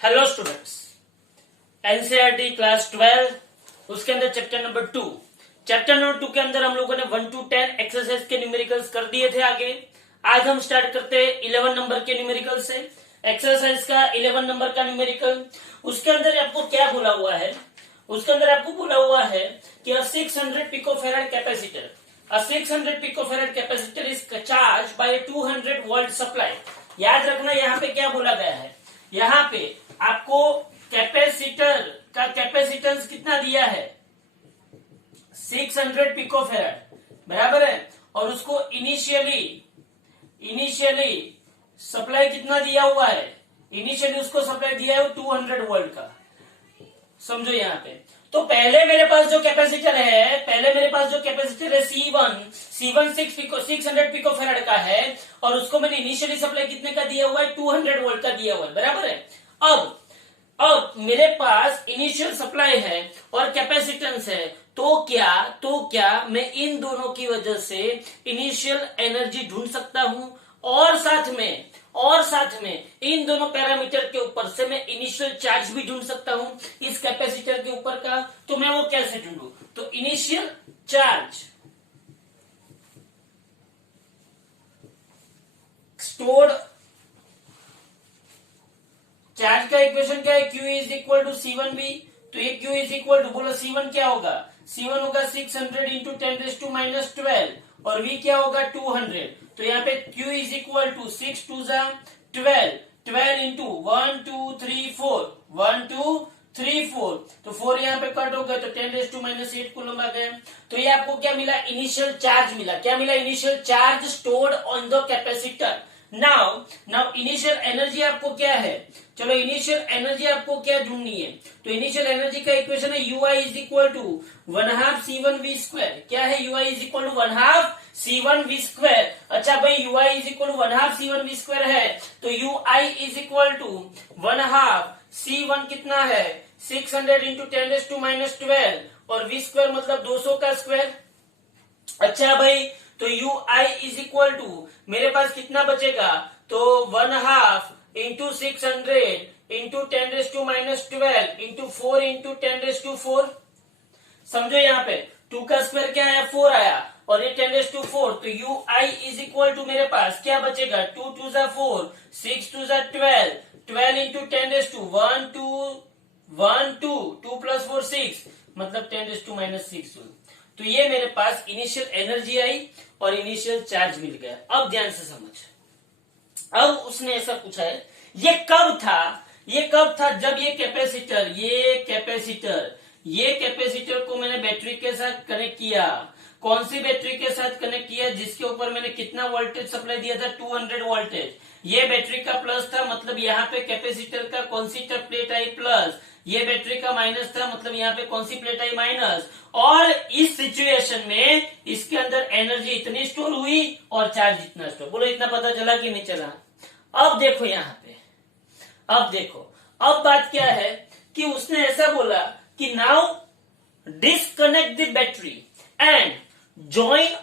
Hello students, NCERT class 12 उसके अंदर chapter number 2 के अंदर हम लोगों ने 1 to 10 एक्सरसाइज के न्यूमेरिकल्स कर दिए थे। आगे आज हम स्टार्ट करते हैं 11 नंबर के न्यूमेरिकल से। एक्सरसाइज का 11 नंबर का न्यूमेरिकल, उसके अंदर आपको क्या बोला हुआ है? उसके अंदर आपको बोला हुआ है कि 600 picofarad capacitor, 600 picofarad capacitor is charge by 200 volt supply. याद रखना यहाँ पे क्या बोला गया है, यहाँ पे आपको कैपेसिटर का कैपेसिटेंस कितना दिया है, 600 पिकोफैराड, बराबर है। और उसको इनिशियली सप्लाई कितना दिया हुआ है, इनिशियली उसको सप्लाई दिया है 200 वोल्ट का। समझो यहाँ पे, तो पहले मेरे पास जो कैपेसिटर है, C1 600 पिकोफैराड का है और उसको मैंने इनिशियली सप्लाई कितने का दिया हुआ है, 200 वोल्ट का दिया हुआ है, बराबर है। अब मेरे पास इनिशियल सप्लाई है और कैपेसिटेंस है, तो क्या मैं इन दोनों की वजह से इनिशियल एनर्जी ढूंढ सकता हूं और साथ में इन दोनों पैरामीटर के ऊपर से मैं इनिशियल चार्ज भी ढूंढ सकता हूं इस कैपेसिटर के ऊपर का। तो मैं वो कैसे ढूंढूं? तो इनिशियल चार्ज स्टोर्ड चार्ज का इक्वेशन क्या है, Q is equal to C1V। तो ये Q इज इक्वल टू, बोलो C1 क्या होगा, C1 होगा 600 इंटू 10⁻⁻12 और V क्या होगा 200। तो यहाँ पे Q is equal to 6 2 12 into 1 2 3 4 तो 4 यहाँ पे कट हो गए तो 10⁻⁻8 कूलम आ गए। तो ये आपको क्या मिला, इनिशियल चार्ज मिला। क्या मिला? Initial charge stored on the capacitor. Now initial energy आपको क्या है, चलो इनिशियल एनर्जी आपको क्या ढूंढनी है, तो इनिशियल एनर्जी का इक्वेशन है UI is equal to 1/2 C1V square. क्या है? UI is equal to 1/2 C1V square. अच्छा भाई, UI is equal to 1/2 C1V square है, तो UI is equal to 1/2 C1 कितना है, 600 इंटू 10⁻⁻12 और V स्क्वायर मतलब 200 का स्क्वायर। अच्छा भाई, तो UI इज इक्वल टू मेरे पास कितना बचेगा, तो 1/2 इंटू 600 इंटू 10⁻12 इंटू 4 इंटू 10⁻4। समझो यहाँ पे 2 का स्क्वायर क्या आया, 4 आया और ये 10⁻4। तो UI इज इक्वल टू मेरे पास क्या बचेगा, 2 2 4 6 2 12 इंटू 10⁻1 2 2 प्लस 4 6 मतलब 10⁻6। तो ये मेरे पास इनिशियल एनर्जी आई और इनिशियल चार्ज मिल गया। अब ध्यान से समझ, अब उसने ऐसा पूछा है, ये कब था जब ये कैपेसिटर को मैंने बैटरी के साथ कनेक्ट किया। कौन सी बैटरी के साथ कनेक्ट किया, जिसके ऊपर मैंने कितना वोल्टेज सप्लाई दिया था, 200 वोल्टेज। ये बैटरी का प्लस था, मतलब यहाँ पे कैपेसिटर का कौन सी प्लेट आई, प्लस। ये बैटरी का माइनस था, मतलब यहाँ पे कौन सी प्लेट आई, माइनस। और इस सिचुएशन में इसके अंदर एनर्जी इतनी स्टोर हुई और चार्ज इतना स्टोर। बोलो इतना पता चला कि नहीं चला? अब देखो यहाँ पे, अब बात क्या है कि उसने ऐसा बोला कि now disconnect the battery and join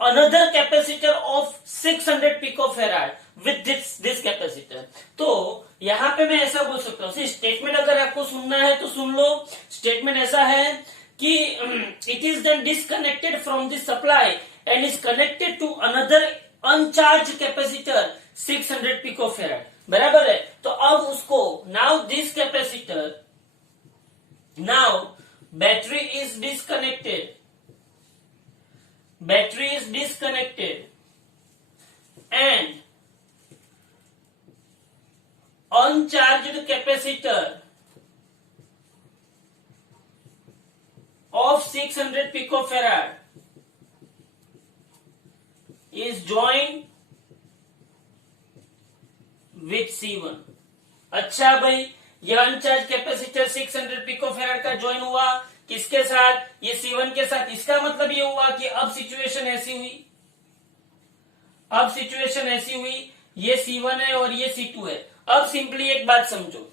another capacitor of 600 picofarad with this capacitor. तो यहां पे मैं ऐसा बोल सकता हूं, स्टेटमेंट अगर आपको सुनना है तो सुन लो। स्टेटमेंट ऐसा है कि it is then disconnected from the supply and is connected to another uncharged capacitor 600 picofarad, बराबर है। तो अब उसको now this capacitor, now battery is disconnected and uncharged capacitor of 600 picofarad is joined with C1। अच्छा भाई, ये अनचार्ज capacitor 600 picofarad का join हुआ किसके साथ, ये C1 के साथ। इसका मतलब ये हुआ कि अब सिचुएशन ऐसी हुई, ये C1 है और ये C2 है। अब सिंपली एक बात समझो,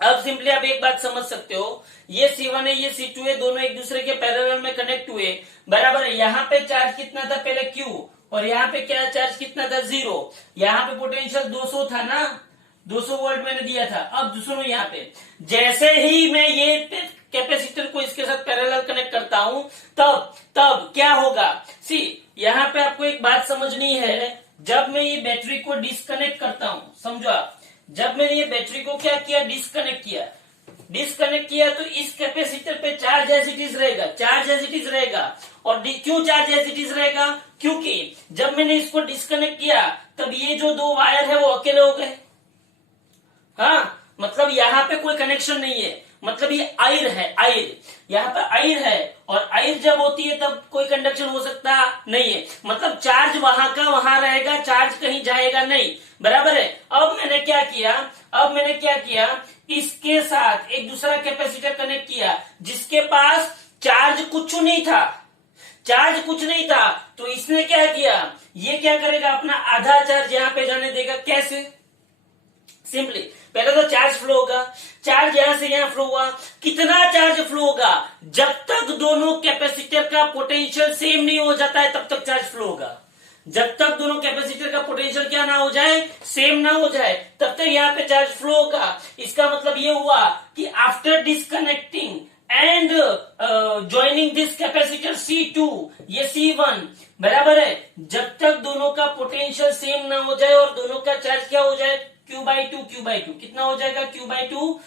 अब सिंपली आप एक बात समझ सकते हो, ये C1 है ये C2 है, दोनों एक दूसरे के पैरेलल में कनेक्ट हुए, बराबर है। यहाँ पे चार्ज कितना था पहले Q, और यहाँ पे क्या चार्ज कितना था 0। यहाँ पे पोटेंशियल 200 था ना, 200 वोल्ट मैंने दिया था। अब सुनो यहाँ पे, जैसे ही मैं ये कैपेसिटर को इसके साथ पैरेलल कनेक्ट करता हूं, तब तब क्या होगा, सी यहाँ पे आपको एक बात समझनी है। जब मैं ये बैटरी को डिस्कनेक्ट करता हूं, समझो आप, जब मैंने ये बैटरी को क्या किया, डिस्कनेक्ट किया तो इस कैपेसिटर पे चार्ज एज इट इज रहेगा, चार्ज एज इट इज रहेगा। और क्यों चार्ज एज इट इज रहेगा, क्योंकि जब मैंने इसको डिस्कनेक्ट किया तब ये जो दो वायर है वो अकेले हो गए। हाँ, मतलब यहाँ पे कोई कनेक्शन नहीं है, मतलब ये आयर है, आयर, यहाँ पे आयर है, और आयर जब होती है तब कोई कंडक्शन हो सकता नहीं है, मतलब चार्ज वहां का वहां रहेगा, चार्ज कहीं जाएगा नहीं, बराबर है। अब मैंने क्या किया, इसके साथ एक दूसरा कैपेसिटर कनेक्ट किया जिसके पास चार्ज कुछ नहीं था, तो इसने क्या किया, ये क्या करेगा, अपना आधा चार्ज यहाँ पे जाने देगा। कैसे, सिंपली पहले तो चार्ज फ्लो होगा, चार्ज यहां से यहां फ्लो हुआ, कितना चार्ज फ्लो होगा, जब तक दोनों कैपेसिटर का पोटेंशियल सेम नहीं हो जाता है तब तक चार्ज फ्लो होगा। जब तक दोनों कैपेसिटर का पोटेंशियल क्या ना हो जाए, सेम ना हो जाए, तब तक यहाँ पे चार्ज फ्लो होगा। इसका मतलब ये हुआ कि after disconnecting and joining this capacitor C2, ये C1, बराबर है, जब तक दोनों का पोटेंशियल सेम ना हो जाए और दोनों का चार्ज क्या हो जाए, Q/2, कितना हो जाएगा, Q/2,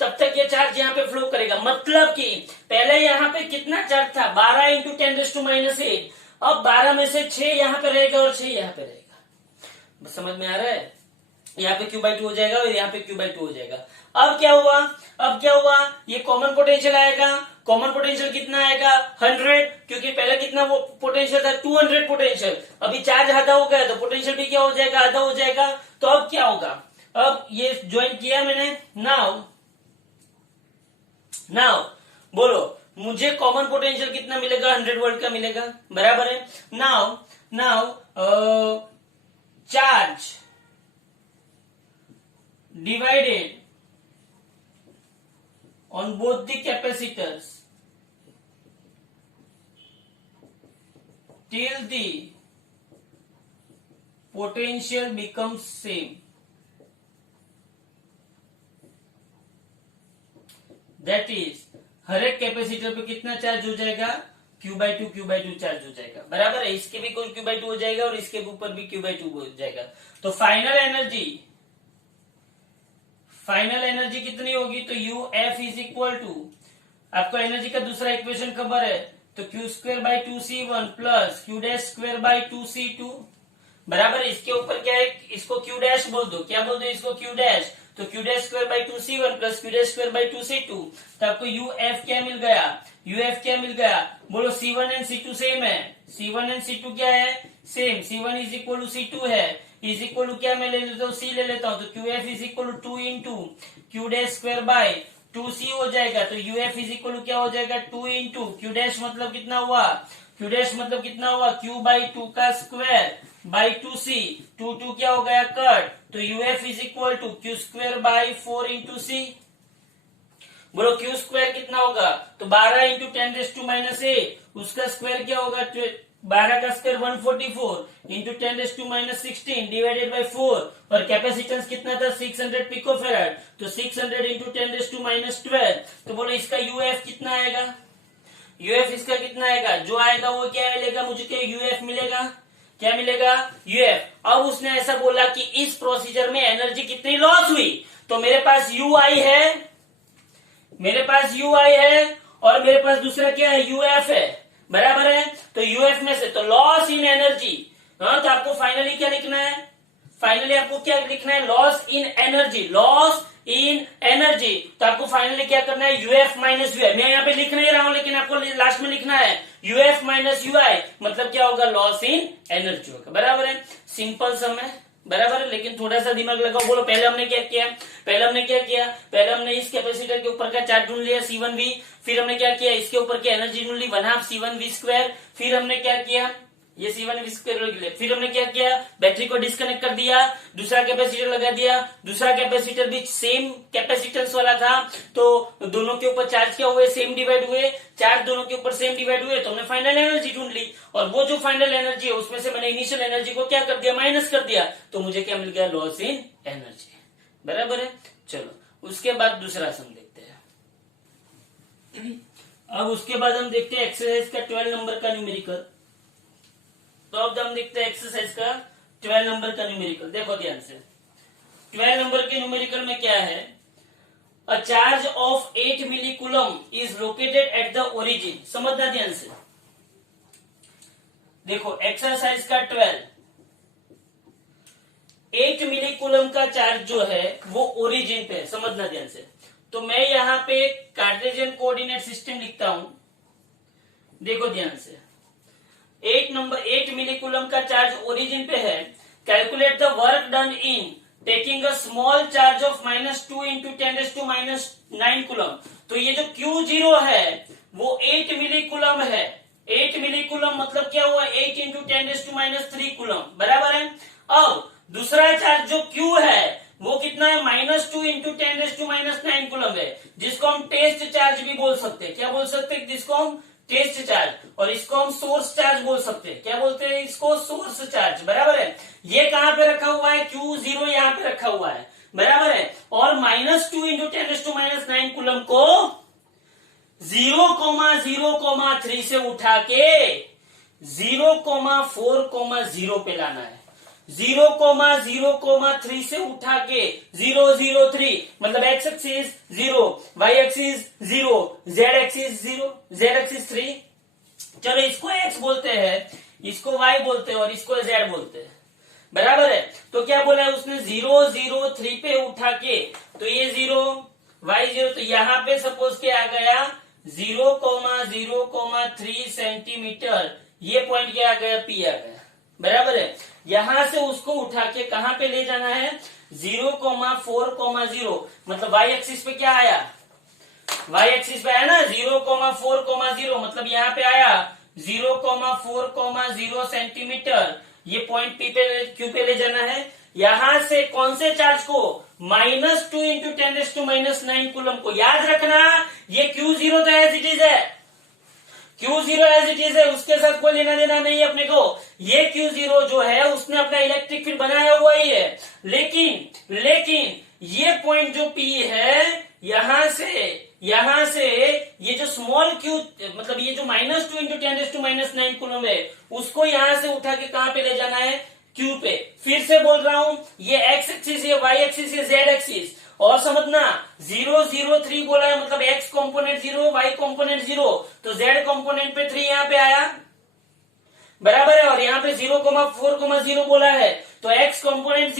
तब तक ये चार्ज यहाँ पे फ्लो करेगा। मतलब कि पहले यहाँ पे कितना चार्ज था, 12 × 10⁻⁸, अब 12 में से 6 यहाँ पे रहेगा और 6 यहाँ पे रहेगा। समझ में आ रहा है, यहाँ पे Q/2 हो जाएगा और यहाँ पे Q/2 हो जाएगा। अब क्या हुआ, ये कॉमन पोटेंशियल आएगा, कॉमन पोटेंशियल कितना आएगा, 100, क्योंकि पहले कितना वो पोटेंशियल था, 200 पोटेंशियल, अभी चार्ज आधा हो गया तो पोटेंशियल भी क्या हो जाएगा, आधा हो जाएगा। तो अब क्या होगा, अब ये ज्वाइन किया मैंने, नाउ बोलो मुझे कॉमन पोटेंशियल कितना मिलेगा, 100 वोल्ट का मिलेगा, बराबर है। Now charge divided on both the capacitors till the potential becomes same, that is हर एक कैपेसिटर पे कितना चार्ज हो जाएगा, Q/2 चार्ज हो जाएगा, बराबर है। इसके भी कोई Q/2 हो जाएगा और इसके ऊपर भी Q/2 हो जाएगा। तो फाइनल एनर्जी कितनी होगी, तो UF इज इक्वल टू, आपको एनर्जी का दूसरा इक्वेशन खबर है, तो Q²/2C1 प्लस Q'²/2C2, बराबर। इसके ऊपर क्या है, इसको Q' बोल दो, क्या बोल दो इसको, Q', तो Q'²/2C1 प्लस Q'²/2C2, तो आपको UF क्या मिल गया, बोलो C1 एंड C2 सेम है, C1 एंड C2 क्या है, same, C1 is equal to C2 है, इज इक्वल टू क्या मैं ले लेता हूँ, C ले लेता हूँ, तो QF is equal to 2 × Q'²/2C हो जाएगा, तो UF इज इक्वल टू क्या हो जाएगा, 2 × Q' मतलब कितना हुआ, Q/2 का स्क्वायर बाई 2C, 2 क्या हो गया, कट, तो UF is equal to Q²/4 × C, बोलो Q² कितना होगा, तो 12 × 10⁻⁸, उसका स्क्वायर क्या होगा, 12 का स्क्वायर 144 × 10⁻16 डिवाइडेड बाई 4, और कैपेसिटेंस कितना था, 600 पिकोफेराड, तो 600 × 10⁻12, तो बोलो इसका UF कितना आएगा, UF इसका कितना आएगा, जो आएगा वो क्या मिलेगा, मुझे क्या UF मिलेगा, क्या मिलेगा, UF। अब उसने ऐसा बोला कि इस प्रोसीजर में एनर्जी कितनी लॉस हुई, तो मेरे पास UI है और मेरे पास दूसरा क्या है, UF है, बराबर है। तो UF में से तो लॉस इन एनर्जी, हाँ, तो आपको फाइनली क्या लिखना है, लॉस इन एनर्जी, तो आपको फाइनली क्या करना है, UF माइनस UI, मैं यहाँ पे लिख नहीं रहा हूं लेकिन आपको लास्ट में लिखना है UF माइनस UI, मतलब क्या होगा, लॉस इन एनर्जी होगा, बराबर है। सिंपल सम है, बराबर है, लेकिन थोड़ा सा दिमाग लगाओ। बोलो पहले हमने क्या किया, पहले हमने इस कैपेसिटर के ऊपर का चार्ज ढूंढ लिया C1V, फिर हमने क्या किया, इसके ऊपर की एनर्जी ढूंढ ली 1/2 C1V², फिर हमने क्या किया, ये C1 के लिए। फिर हमने क्या किया, बैटरी को डिस्कनेक्ट कर दिया, दूसरा कैपेसिटर लगा दिया, दूसरा कैपेसिटर भी सेम कैपेसिटेंस वाला था, तो दोनों के ऊपर चार्ज क्या हुए, सेम डिवाइड हुए, चार्ज दोनों के ऊपर सेम डिवाइड हुए, तो हमने फाइनल एनर्जी ढूंढ ली। और वो जो फाइनल एनर्जी है उसमें से मैंने इनिशियल एनर्जी को क्या कर दिया, माइनस कर दिया, तो मुझे क्या मिल गया, लॉस इन एनर्जी। बराबर है। चलो उसके बाद दूसरा सम देखते हैं। अब उसके बाद हम देखते हैं एक्सरसाइज का 12 नंबर का न्यूमेरिकल। तो अब हम देखते हैं एक्सरसाइज का 12 नंबर का न्यूमेरिकल। देखो ध्यान से, 12 नंबर के न्यूमेरिकल में क्या है, a charge of 8 millicoulomb is located at the origin. समझना ध्यान से, देखो एक्सरसाइज का 12, 8 मिली कूलम का चार्ज जो है वो ओरिजिन पे है। समझना ध्यान से, तो मैं यहां पे कार्टेशियन कोऑर्डिनेट सिस्टम लिखता हूं। देखो ध्यान से, 8 मिली कूलम का चार्ज ओरिजिन पे है। Calculate the work done in taking a small charge of -2 into 10⁻⁹ coulomb. तो ये जो Q0 है वो 8 मिली कूलम है। 8 मिली कूलम मतलब क्या हुआ, 8 इंटू 10⁻³ कूलम। बराबर है। अब दूसरा चार्ज जो Q है वो कितना है, -2 इंटू 10⁻⁹ कूलम है, जिसको हम टेस्ट चार्ज भी बोल सकते हैं। क्या बोल सकते हैं, जिसको हम टेस्ट चार्ज, और इसको हम सोर्स चार्ज बोल सकते हैं। क्या बोलते हैं इसको, सोर्स चार्ज। बराबर है। ये कहां पे रखा हुआ है, Q0 यहां पे रखा हुआ है। बराबर है। और -2 इंटू 10⁻⁹ कूलम को 0,0,3 से उठा के 0,4,0 पे लाना है। 0,0,3 से उठा के 0,03, मतलब x axis 0, y axis 0, z axis 0, z axis 3। चलो इसको x बोलते हैं, इसको y बोलते हैं और इसको z बोलते हैं। बराबर है। तो क्या बोला है उसने, 0,03 पे उठा के, तो ये 0, y 0, तो यहां पे सपोज क्या आ गया, 0,0,3 सेंटीमीटर। ये पॉइंट क्या आ गया, P आ गया। बराबर है। यहां से उसको उठा के कहां पे ले जाना है, 0,4,0, मतलब y एक्सिस पे क्या आया, y एक्सिस पे आया ना 0,4,0, मतलब यहाँ पे आया 0,4,0 सेंटीमीटर। ये पॉइंट P पे, Q पे ले जाना है। यहां से कौन से चार्ज को, -2 इंटू 10⁻⁹ कूलम को। याद रखना ये Q0 तो एज इट इज है, Q0 एज इट इज है, उसके साथ कोई लेना देना नहीं है अपने को। ये Q0 जो है उसने अपना इलेक्ट्रिक फील्ड बनाया हुआ ही है, लेकिन ये पॉइंट जो P है, यहां से ये जो स्मॉल q, मतलब ये जो -2 इंटू 10⁻⁹ कूलम है, उसको यहां से उठा के कहां पे ले जाना है, Q पे। फिर से बोल रहा हूं, ये x एक्सिस, ये y एक्सिस, ये z एक्सिस। और समझना 0,03 बोला है, मतलब x कॉम्पोनेंट 0, y कॉम्पोनेंट 0, तो z कॉम्पोनेंट पे 3 यहां पे आया। बराबर है। और यहाँ पे 0,4,0 बोला है, तो x कॉम्पोनेंट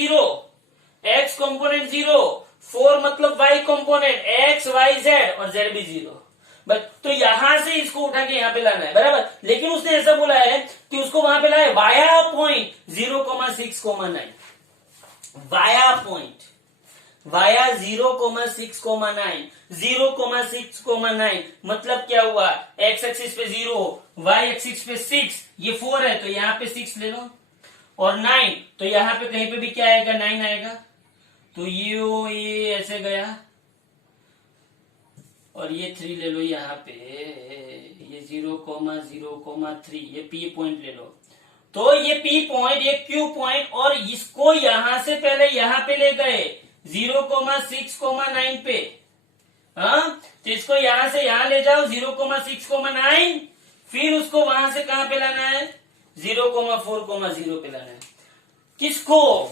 0, 4 मतलब y component, x y z, और z भी 0। बस, तो यहां से इसको उठा के यहां पे लाना है। बराबर। लेकिन उसने ऐसा बोला है कि उसको वहां पे लाए वाया पॉइंट 0,6,9, वाया 0,6,9, 0,6,9 मतलब क्या हुआ, x एक्सिस पे 0, y एक्सिस पे 6, ये 4 है तो यहाँ पे 6 ले लो, और 9, तो यहाँ पे कहीं पे भी क्या आएगा, 9 आएगा। तो ये ऐसे गया, और ये 3 ले लो यहाँ पे, ये 0,0,3, ये P पॉइंट ले लो। तो ये P पॉइंट, ये Q पॉइंट, और इसको यहां से पहले यहां पे ले गए 0,6,9 पे। हाँ, तो इसको यहां से यहां ले जाओ 0,6,9, फिर उसको वहां से कहां पे लाना है, 0,4,0 पे लाना है। किसको,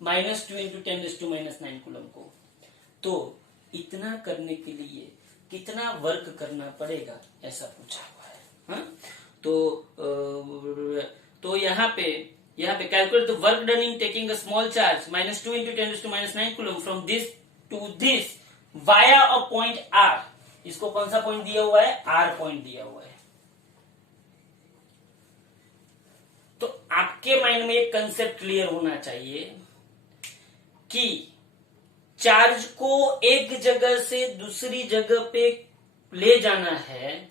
-2 इंटू 10⁻⁹ कूलम को। तो इतना करने के लिए कितना वर्क करना पड़ेगा, ऐसा पूछा हुआ है। हाँ? तो यहाँ पे calculate the work done in taking a small charge -2 into 10⁻⁹ coulomb from this to this via a point R। इसको कौन सा पॉइंट दिया हुआ है, R पॉइंट दिया हुआ है। तो आपके माइंड में एक कंसेप्ट क्लियर होना चाहिए कि चार्ज को एक जगह से दूसरी जगह पे ले जाना है,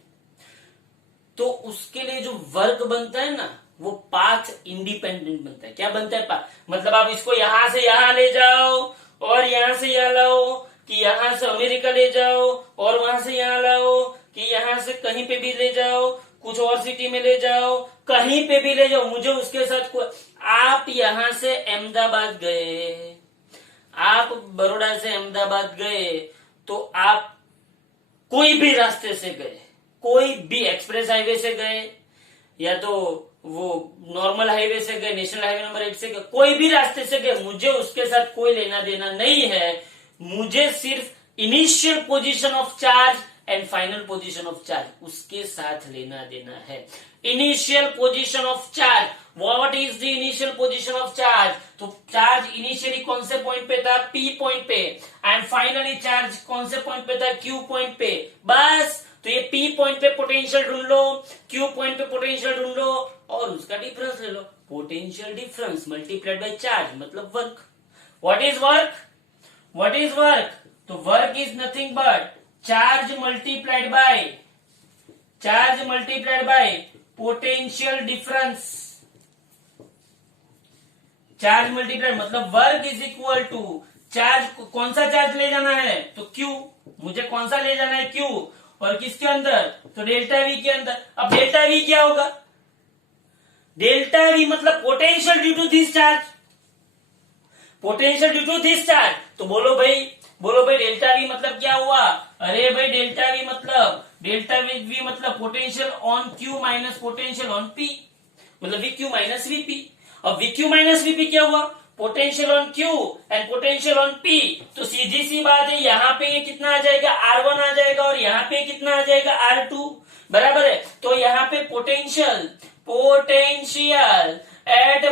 तो उसके लिए जो वर्क बनता है ना, वो पाथ इंडिपेंडेंट बनता है। क्या बनता है? पाथ। मतलब आप इसको यहां से यहां ले जाओ और यहां से यहां लाओ, कि यहां से अमेरिका ले जाओ और वहां से यहां लाओ, कि यहां से कहीं पे भी ले जाओ, कुछ और सिटी में ले जाओ, कहीं पे भी ले जाओ, मुझे उसके साथ आप यहां से अहमदाबाद गए, आप बड़ौदा से अहमदाबाद गए, तो आप कोई भी रास्ते से गए, कोई भी एक्सप्रेस हाईवे से गए या तो वो नॉर्मल हाईवे से गए, नेशनल हाईवे नंबर 8 से गए, कोई भी रास्ते से गए, मुझे उसके साथ कोई लेना देना नहीं है। मुझे सिर्फ initial position of charge and final position of charge उसके साथ लेना देना है। Initial position of charge, what is the initial position of charge? तो चार्ज इनिशियली कौन से पॉइंट पे था? पी पॉइंट पे, एंड फाइनली चार्ज कौन से पॉइंट पे था? क्यू पॉइंट पे। बस, तो ये पी पॉइंट पे पोटेंशियल ढूंढ लो, क्यू पॉइंट पे पोटेंशियल ढूंढ लो और उसका डिफरेंस ले लो। Potential difference multiplied by charge मतलब work. What is work? What is work? तो work is nothing but charge multiplied by potential difference. Charge multiplied मतलब work is equal to charge. कौन सा चार्ज ले जाना है? तो क्यू। मुझे कौन सा ले जाना है? क्यू। और किसके अंदर? तो डेल्टा वी के अंदर। अब डेल्टा वी क्या होगा? डेल्टा वी मतलब potential due to this charge, potential due to this charge. तो बोलो भाई डेल्टा वी मतलब क्या हुआ? अरे भाई डेल्टा वी मतलब potential on Q minus potential on P, मतलब वी क्यू माइनस वीपी। अब वी क्यू माइनस वीपी क्या हुआ? Potential on Q and potential on P. तो सीधी सी बात है, यहाँ पे ये कितना आ जाएगा? R1 आ जाएगा और यहाँ पे कितना आ जाएगा? R2। बराबर है। तो यहाँ पे potential at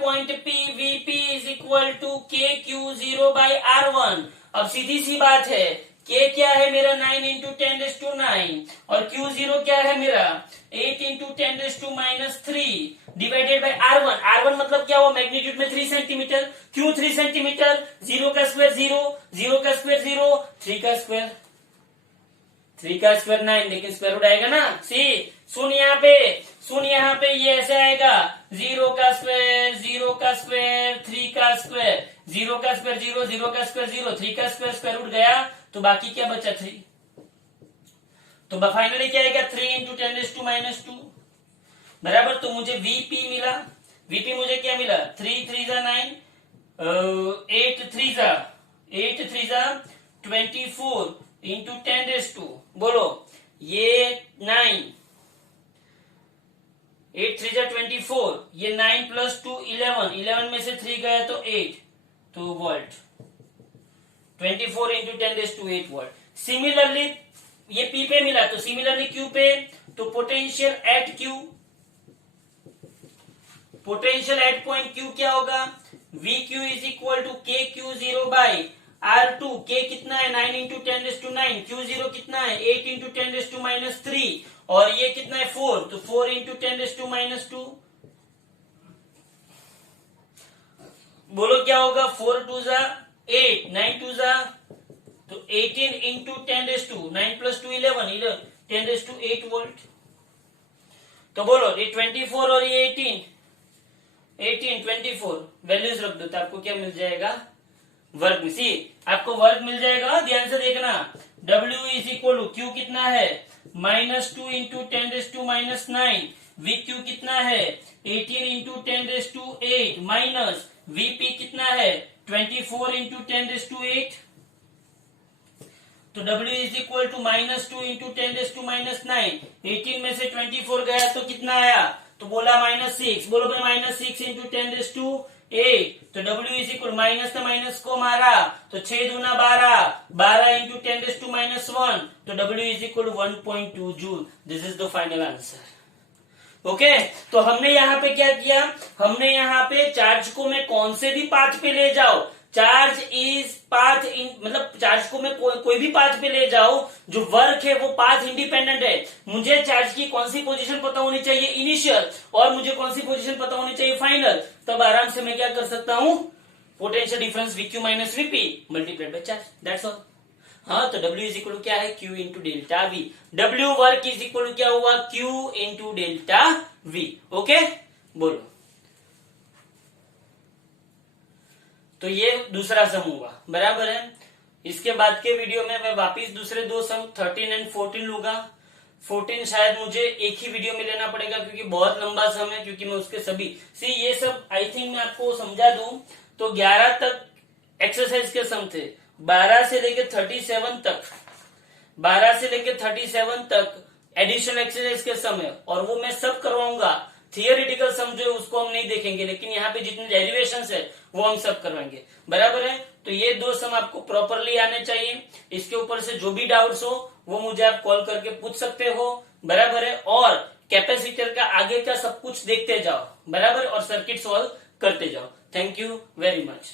point P Vp is equal to KQ0 by R1। अब सीधी सी बात है, K क्या है मेरा? 9 इंटू 10⁹ और Q0 क्या है मेरा? 8 into 10⁻³ divided by R1। R1 मतलब क्या हुआ? मैग्नीट्यूड में 3 सेंटीमीटर। क्यों 3 सेंटीमीटर? 0 का स्क्वायर 0, 0 का स्क्वायर 0, 3 का स्क्वायर 9, लेकिन स्क्वायर रूट आएगा ना। सी सुन यहाँ पे ये ऐसे आएगा, 0 का स्क्वायर 0 का स्क्वायर 3 का स्क्वायर, 0 का स्क्वायर 0, 0 का स्क्वायर 0, 3 का स्क्वायर रूट गया, तो बाकी क्या बचा? 3। तो फाइनली क्या आएगा? 3 इंटू 10⁻²। बराबर। तो मुझे वीपी मिला। वीपी मुझे क्या मिला? 3 3 9, 8 3 24 इंटू 10⁻²। बोलो ये 9, 8 3 24, ये 9 प्लस 2 11 में से 3 गया तो 8, तो वोल्ट। 24 into 10⁻8 volt. सिमिलरली ये पी पे मिला, तो सिमिलरली क्यू पे, तो पोटेंशियल एट पॉइंट क्यू क्या होगा? V Q is equal to KQ0 by R2। K कितना है? 9 इंटू 10⁻9। Q0 कितना है? 8 इंटू 10⁻³ और ये कितना है? 4, तो 4 इंटू 10⁻²। बोलो क्या होगा? 4 2 8, 9 2 तो 18 इंटू 10⁻², 9 प्लस 2 11 10⁻8 वोल्ट। तो बोलो ये 24 और ये 18 24 वैल्यूज रख दो तो आपको क्या मिल जाएगा? वर्क। सी आपको वर्क मिल जाएगा। ध्यान से देखना, W is equal to Q कितना है? -2 इंटू 10⁻9। वी क्यू कितना है? 18 इंटू 10⁻8 माइनस वीपी कितना है? 24 इंटू 10⁻8। तो W is equal to -2 into 10⁻9। 18 में से 24 गया तो कितना आया? तो बोला -6। बोलो भाई -6 इंटू 10⁻8। तो W इज इक्वल माइनस का माइनस को मारा तो 6 दूना 12, 12 इंटू 10⁻1। तो W is equal 1.2 joule. This is the final answer. Okay, तो हमने यहाँ पे क्या किया? हमने यहाँ पे चार्ज को मैं कौन से भी पाथ पे ले जाओ, चार्ज इज पाथ मतलब चार्ज को मैं कोई भी पाथ पे ले जाओ, जो वर्क है वो पाथ इंडिपेंडेंट है। मुझे चार्ज की कौन सी पोजीशन पता होनी चाहिए? इनिशियल। और मुझे कौन सी पोजीशन पता होनी चाहिए? फाइनल। तब आराम से मैं क्या कर सकता हूं? Potential difference VQ minus VP multiplied by charge. That's all. हाँ, तो W इज इक्वल क्या है, Q into delta V। W work is equal क्या हुआ, Q into delta V। Okay, बोलो। तो ये दूसरा सम हुआ, बराबर है। इसके बाद के वीडियो में मैं वापिस दूसरे दो सम 13 एंड 14 लूंगा। 14 शायद मुझे एक ही वीडियो में लेना पड़ेगा क्योंकि बहुत लंबा सम है, क्योंकि मैं उसके सभी ये सब आई थिंक मैं आपको समझा दूं तो 11 तक एक्सरसाइज के सम थे, 12 से लेके 37 तक, 12 से लेके 37 तक एडिशनल एक्सरसाइज के सम है, और वो मैं सब करवाऊंगा। थियोरिटिकल सम जो है उसको हम नहीं देखेंगे, लेकिन यहाँ पे जितने डेरिवेशंस है वो हम सब करवाएंगे, बराबर है। तो ये दो सम आपको प्रॉपरली आने चाहिए। इसके ऊपर से जो भी डाउट्स हो वो मुझे आप कॉल करके पूछ सकते हो, बराबर है। और कैपेसिटर का आगे का सब कुछ देखते जाओ, बराबर, और सर्किट सॉल्व करते जाओ। Thank you very much.